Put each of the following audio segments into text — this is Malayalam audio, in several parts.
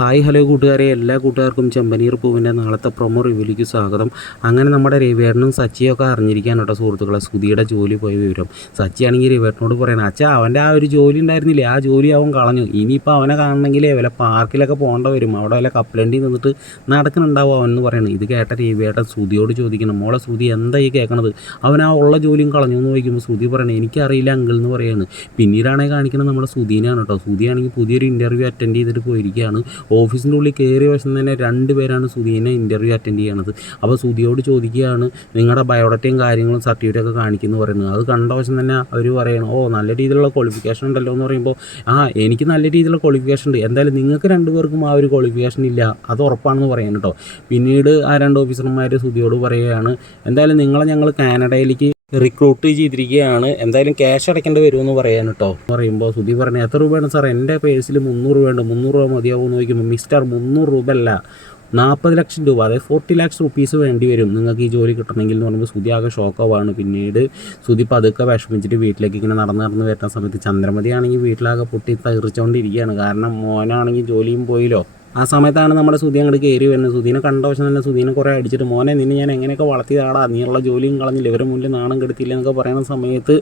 ഹായ് ഹലോ കൂട്ടുകാരെ, എല്ലാ കൂട്ടുകാർക്കും ചെമ്പനീർ പൂവിൻ്റെ നാളത്തെ പ്രൊമോ റിവ്യൂലേക്ക് സ്വാഗതം. അങ്ങനെ നമ്മുടെ രവിയേട്ടനും സച്ചിയൊക്കെ അറിഞ്ഞിരിക്കുകയാണ് കേട്ടോ സുഹൃത്തുക്കളെ, സുധിയുടെ ജോലി പോയ വിവരം. സച്ചിയാണെങ്കിൽ രവിയേട്ടനോട് പറയണം, അച്ഛാ അവൻ്റെ ആ ഒരു ജോലി ഉണ്ടായിരുന്നില്ലേ, ആ ജോലി അവൻ കളഞ്ഞു. ഇനിയിപ്പോൾ അവനെ കാണണമെങ്കിൽ വല്ല പാർക്കിലൊക്കെ പോകേണ്ട വരും, അവിടെ വല്ല കപ്പലണ്ടി നിന്നിട്ട് നടക്കുന്നുണ്ടാവും അവൻ എന്ന് പറയണം. ഇത് കേട്ട രവിയേട്ടൻ സുധിയോട് ചോദിക്കണം, മോളെ സുധി എന്താ ഈ കേൾക്കണത്, അവൻ ആ ഉള്ള ജോലിയും കളഞ്ഞു എന്ന് ചോദിക്കുമ്പോൾ സുധി പറയണം, എനിക്കറിയില്ല അങ്കിൾ എന്ന് പറയുകയാണ്. പിന്നീടാണെങ്കിൽ കാണിക്കുന്നത് നമ്മുടെ സുധീനാണ് കേട്ടോ. സുധിയാണെങ്കിൽ പുതിയൊരു ഇൻ്റർവ്യൂ അറ്റൻഡ് ചെയ്തിട്ട് പോയിരിക്കുകയാണ്. ഓഫീസിൻ്റെ ഉള്ളിൽ കയറിയ വശം തന്നെ 2 പേരാണ് സുധീനെ ഇൻ്റർവ്യൂ അറ്റൻഡ് ചെയ്യണത്. അപ്പോൾ സുധിയോട് ചോദിക്കുകയാണ്, നിങ്ങളുടെ ബയോഡേറ്റയും കാര്യങ്ങളും സർട്ടിഫിക്കറ്റൊക്കെ കാണിക്കുന്നു പറയുന്നത്. അത് കണ്ട വശം തന്നെ അവർ പറയണം, ഓ നല്ല രീതിയിലുള്ള ക്വാളിഫിക്കേഷൻ ഉണ്ടല്ലോ എന്ന് പറയുമ്പോൾ, എനിക്ക് നല്ല രീതിയിലുള്ള ക്വാളിഫിക്കേഷൻ ഉണ്ട്, എന്തായാലും നിങ്ങൾക്ക് 2 പേർക്കും ആ ഒരു ക്വാളിഫിക്കേഷൻ ഇല്ല, അത് ഉറപ്പാണെന്ന് പറയാൻ കേട്ടോ. പിന്നീട് ആ 2 ഓഫീസർമാർ സുധിയോട് പറയുകയാണ്, എന്തായാലും നിങ്ങളെ ഞങ്ങൾ കാനഡയിലേക്ക് റിക്രൂട്ട് ചെയ്തിരിക്കുകയാണ്, എന്തായാലും ക്യാഷ് അടയ്ക്കേണ്ടി വരുമെന്ന് പറയാൻ കേട്ടോ. പറയുമ്പോൾ സുധി പറഞ്ഞു, എത്ര രൂപയാണ് സാർ, എൻ്റെ പേഴ്സിൽ 300 രൂപയുണ്ട്, 300 രൂപ മതിയാവുമെന്ന് ചോദിക്കുമ്പോൾ, മിസ്റ്റർ 300 രൂപ അല്ല, 40 ലക്ഷം രൂപ, അതായത് 40 lakhs rupees വേണ്ടി വരും നിങ്ങൾക്ക് ഈ ജോലി കിട്ടണമെങ്കിൽ എന്ന് പറയുമ്പോൾ സുധി ആകെ ഷോക്കാവാണ്. പിന്നീട് സുധി പതുക്കെ വിഷമിച്ചിട്ട് വീട്ടിലേക്ക് ഇങ്ങനെ നടന്ന് വരുന്ന സമയത്ത് ചന്ദ്രമതി ആണെങ്കിൽ വീട്ടിലാകെ പൊട്ടി തെറിച്ചുകൊണ്ടിരിക്കുകയാണ്. കാരണം മോനാണെങ്കിൽ ജോലിയും പോയില്ലോ. ആ സമയത്താണ് നമ്മുടെ സുധി അങ്ങോട്ട് കയറി വരുന്നത്. സുധീനെ കണ്ട വശം തന്നെ സുധീനെ കുറേ അടിച്ചിട്ട്, മോനെ നിന്നെ ഞാൻ എങ്ങനെയൊക്കെ വളർത്തിയതാടാ, നീയുള്ള ജോലിയും കളഞ്ഞില്ല, ഇവരെ മുന്നിൽ നാണം കെടുത്തില്ല എന്നൊക്കെ പറയുന്ന സമയത്ത്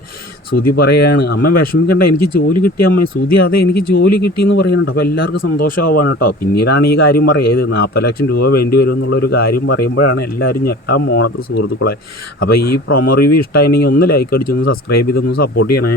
സുധി പറയുകയാണ്, അമ്മ വിഷമിക്കണ്ട, എനിക്ക് ജോലി കിട്ടിയ അമ്മ. സുധി അതെ എനിക്ക് ജോലി കിട്ടിയെന്ന് പറയുന്നുണ്ട്. അപ്പോൾ എല്ലാവർക്കും സന്തോഷമാവാണ് കേട്ടോ. പിന്നീടാണ് ഈ കാര്യം പറയുന്നത്, 40 ലക്ഷം രൂപ വേണ്ടി വരും എന്നുള്ളൊരു കാര്യം പറയുമ്പോഴാണ് എല്ലാവരും ഞെട്ടാൻ പോണത് സുഹൃത്തുക്കളെ. അപ്പോൾ ഈ പ്രൊമോ റിവ്യൂ ഇഷ്ടമായിരുന്നെങ്കിൽ ഒന്ന് ലൈക്ക് അടിച്ചൊന്ന് സബ്സ്ക്രൈബ് ചെയ്തൊന്ന് സപ്പോർട്ട് ചെയ്യണേ.